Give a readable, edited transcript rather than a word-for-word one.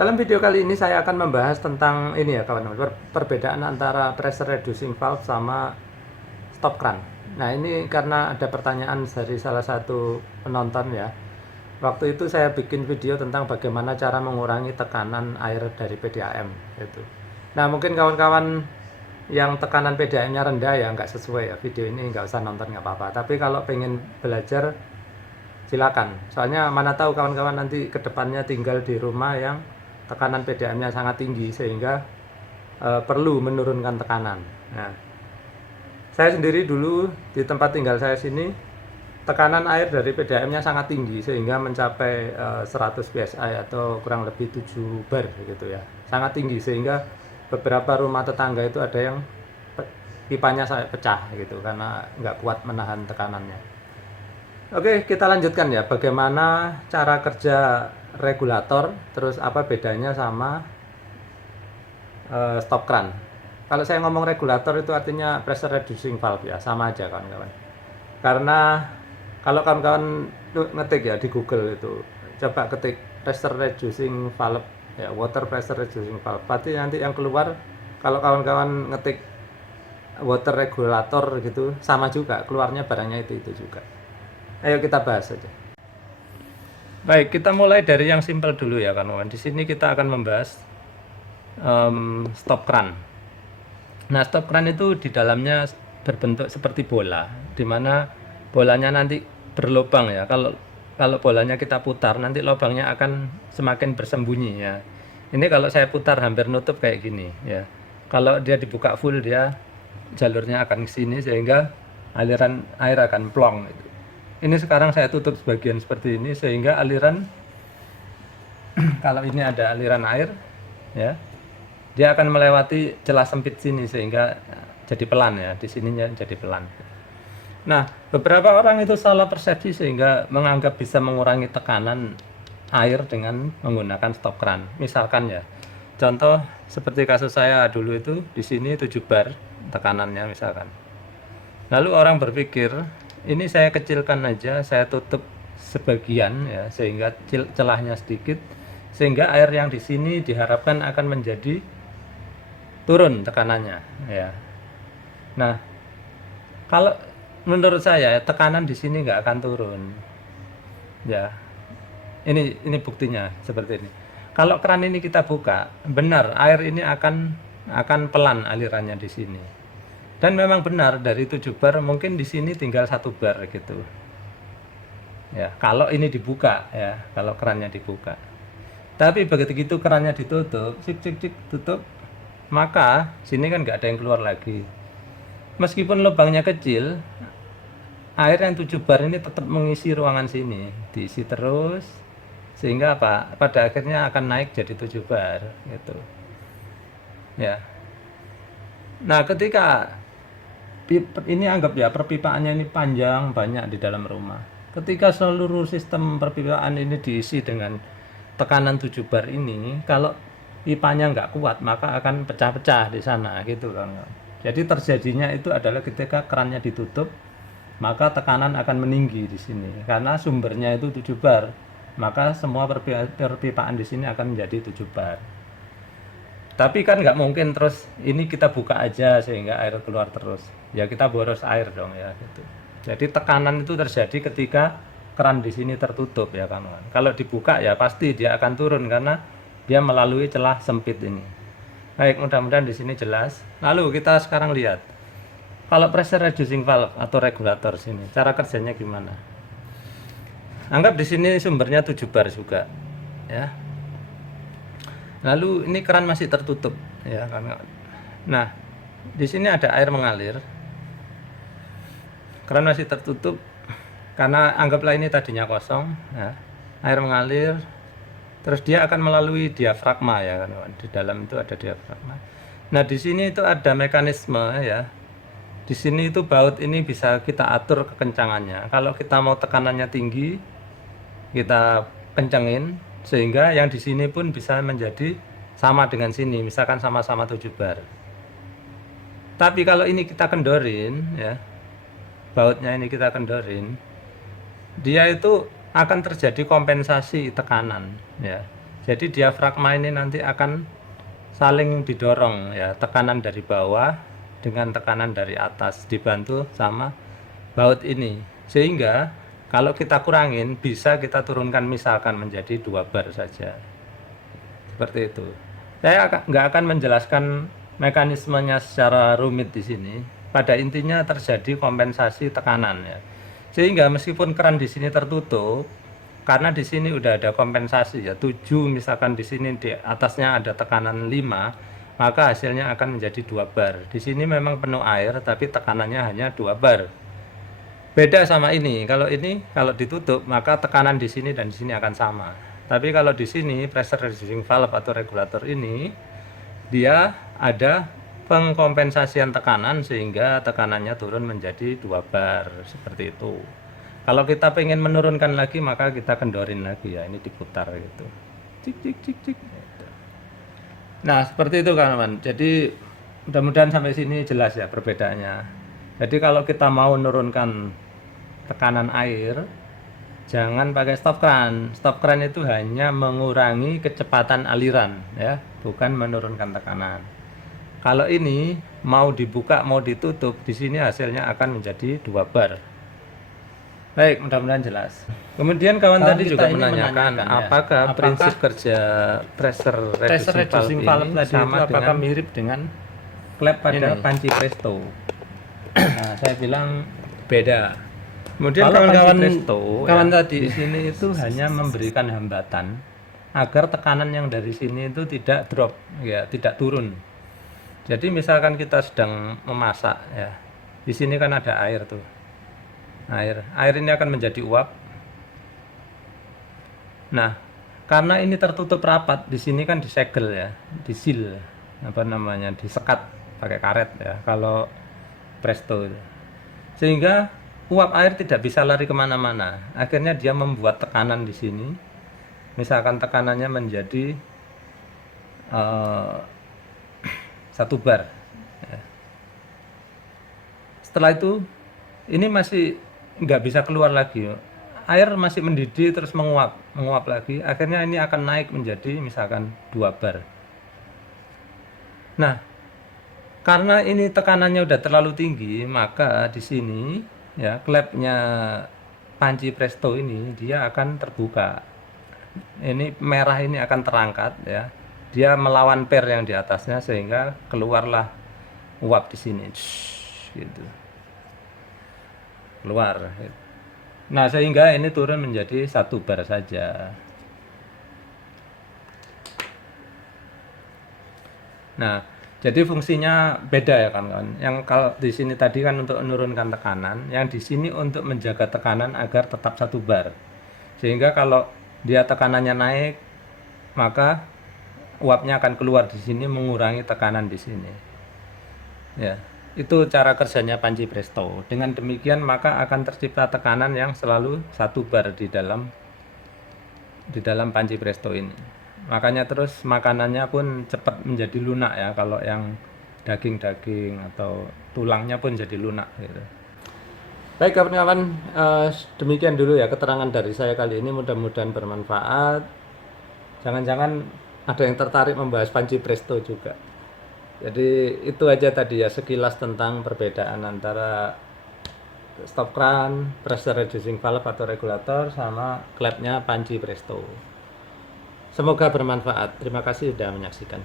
Dalam video kali ini saya akan membahas tentang ini ya kawan-kawan, perbedaan antara pressure reducing valve sama stop crank. Nah ini karena ada pertanyaan dari salah satu penonton ya. Waktu itu saya bikin video tentang bagaimana cara mengurangi tekanan air dari PDAM itu. Nah mungkin kawan-kawan yang tekanan PDAM-nya rendah ya nggak sesuai ya, video ini nggak usah nonton nggak apa-apa. Tapi kalau pengen belajar silakan. Soalnya mana tahu kawan-kawan nanti kedepannya tinggal di rumah yang tekanan PDAM-nya sangat tinggi sehingga perlu menurunkan tekanan. Nah, saya sendiri dulu di tempat tinggal saya sini tekanan air dari PDAM-nya sangat tinggi sehingga mencapai 100 psi atau kurang lebih 7 bar gitu ya. Sangat tinggi sehingga beberapa rumah tetangga itu ada yang pipanya saya pecah gitu karena nggak kuat menahan tekanannya. Oke, kita lanjutkan ya. Bagaimana cara kerja regulator, terus apa bedanya sama stop crank. Kalau saya ngomong regulator itu artinya pressure reducing valve ya, sama aja kawan-kawan. Karena kalau kawan-kawan ngetik ya di Google itu, coba ketik pressure reducing valve ya, water pressure reducing valve. Pasti nanti yang keluar kalau kawan-kawan ngetik water regulator gitu sama juga, keluarnya barangnya itu juga. Ayo kita bahas saja. Baik, kita mulai dari yang simpel dulu ya kawan-kawan. Di sini kita akan membahas stop crank. Nah, stop crank itu di dalamnya berbentuk seperti bola, di mana bolanya nanti berlubang ya. Kalau bolanya kita putar, nanti lubangnya akan semakin bersembunyi ya. Ini kalau saya putar hampir nutup kayak gini ya. Kalau dia dibuka full, dia jalurnya akan ke sini sehingga aliran air akan plong gitu. Ini sekarang saya tutup sebagian seperti ini sehingga aliran kalau ini ada aliran air ya, dia akan melewati celah sempit sini sehingga jadi pelan ya, di sininya jadi pelan. Nah, beberapa orang itu salah persepsi sehingga menganggap bisa mengurangi tekanan air dengan menggunakan stop crank. Misalkan ya, contoh seperti kasus saya dulu itu di sini 7 bar tekanannya misalkan. Lalu orang berpikir, ini saya kecilkan aja, saya tutup sebagian ya sehingga celahnya sedikit, sehingga air yang di sini diharapkan akan menjadi turun tekanannya ya. Nah, kalau menurut saya tekanan di sini nggak akan turun ya. Ini buktinya seperti ini. Kalau keran ini kita buka, benar air ini akan pelan alirannya di sini. Dan memang benar dari 7 bar mungkin di sini tinggal 1 bar gitu. Ya, kalau ini dibuka ya, kalau kerannya dibuka. Tapi begitu kerannya ditutup, cik tutup, maka sini kan nggak ada yang keluar lagi. Meskipun lubangnya kecil, air yang 7 bar ini tetap mengisi ruangan sini, diisi terus sehingga apa? Pada akhirnya akan naik jadi 7 bar gitu. Ya. Nah, ketika ini anggap ya perpipaannya ini panjang banyak di dalam rumah. Ketika seluruh sistem perpipaan ini diisi dengan tekanan 7 bar ini, kalau pipanya nggak kuat maka akan pecah-pecah di sana gitu kan. Jadi terjadinya itu adalah ketika kerannya ditutup, maka tekanan akan meninggi di sini karena sumbernya itu 7 bar. Maka semua perpipaan di sini akan menjadi 7 bar. Tapi kan nggak mungkin terus ini kita buka aja sehingga air keluar terus. Ya kita boros air dong ya gitu. Jadi tekanan itu terjadi ketika keran di sini tertutup ya kan. Kalau dibuka ya pasti dia akan turun karena dia melalui celah sempit ini. Baik, mudah-mudahan di sini jelas. Lalu kita sekarang lihat kalau pressure reducing valve atau regulator sini, cara kerjanya gimana? Anggap di sini sumbernya 7 bar juga ya. Lalu ini keran masih tertutup ya kan. Nah, di sini ada air mengalir. Keran masih tertutup karena anggaplah ini tadinya kosong ya. Air mengalir terus dia akan melalui diafragma ya kan. Di dalam itu ada diafragma. Nah, di sini itu ada mekanisme ya. Di sini itu baut ini bisa kita atur kekencangannya. Kalau kita mau tekanannya tinggi, kita kencengin sehingga yang di sini pun bisa menjadi sama dengan sini, misalkan sama-sama 7 bar. Tapi kalau ini kita kendorin ya, bautnya ini kita kendorin, dia itu akan terjadi kompensasi tekanan ya. Jadi diafragma ini nanti akan saling didorong ya, tekanan dari bawah dengan tekanan dari atas dibantu sama baut ini, sehingga kalau kita kurangin bisa kita turunkan misalkan menjadi 2 bar saja, seperti itu. Saya nggak akan menjelaskan mekanismenya secara rumit di sini. Pada intinya terjadi kompensasi tekanan ya, sehingga meskipun keran di sini tertutup, karena di sini udah ada kompensasi ya 7, misalkan di sini di atasnya ada tekanan 5, maka hasilnya akan menjadi 2 bar. Di sini memang penuh air tapi tekanannya hanya 2 bar. Beda sama ini. Kalau ditutup maka tekanan di sini dan di sini akan sama. Tapi kalau di sini pressure reducing valve atau regulator ini dia ada pengkompensasian tekanan sehingga tekanannya turun menjadi 2 bar seperti itu. Kalau kita pengen menurunkan lagi maka kita kendorin lagi ya, ini diputar gitu, cik cik cik cik gitu. Nah seperti itu kawan-kawan. Jadi mudah-mudahan sampai sini jelas ya perbedaannya. Jadi kalau kita mau menurunkan tekanan air, jangan pakai stop kran. Stop kran itu hanya mengurangi kecepatan aliran ya, bukan menurunkan tekanan. Kalau ini mau dibuka mau ditutup, di sini hasilnya akan menjadi 2 bar. Baik, mudah-mudahan jelas. Kemudian kawan tadi juga menanyakan apakah prinsip kerja pressure reducing valve tadi sama itu apakah mirip dengan klep pada panci presto. Nah, saya bilang beda. Kemudian kawan tadi di sini itu hanya memberikan hambatan agar tekanan yang dari sini itu tidak drop ya, tidak turun. Jadi misalkan kita sedang memasak ya, di sini kan ada air tuh, air ini akan menjadi uap. Nah karena ini tertutup rapat, di sini kan disegel ya, disil apa namanya, disekat pakai karet ya kalau presto itu. Sehingga uap air tidak bisa lari kemana-mana. Akhirnya dia membuat tekanan di sini. Misalkan tekanannya menjadi 1 bar. Ya. Setelah itu, ini masih nggak bisa keluar lagi. Air masih mendidih terus menguap lagi. Akhirnya ini akan naik menjadi misalkan 2 bar. Nah, karena ini tekanannya udah terlalu tinggi, maka di sini ya klepnya panci presto ini dia akan terbuka. Ini merah ini akan terangkat ya. Dia melawan per yang di atasnya sehingga keluarlah uap di sini. Gitu. Keluar. Nah, sehingga ini turun menjadi 1 bar saja. Nah, jadi fungsinya beda ya kawan-kawan. Yang kalau di sini tadi kan untuk menurunkan tekanan, yang di sini untuk menjaga tekanan agar tetap 1 bar. Sehingga kalau dia tekanannya naik, maka uapnya akan keluar di sini mengurangi tekanan di sini. Ya, itu cara kerjanya panci presto. Dengan demikian maka akan tercipta tekanan yang selalu 1 bar di dalam panci presto ini. Makanya terus makanannya pun cepat menjadi lunak ya, kalau yang daging-daging atau tulangnya pun jadi lunak gitu. Baik kawan-kawan, demikian dulu ya keterangan dari saya kali ini, mudah-mudahan bermanfaat. Jangan-jangan ada yang tertarik membahas panci presto juga. Jadi itu aja tadi ya sekilas tentang perbedaan antara stop kran, pressure reducing valve atau regulator sama klepnya panci presto. Semoga bermanfaat. Terima kasih sudah menyaksikan.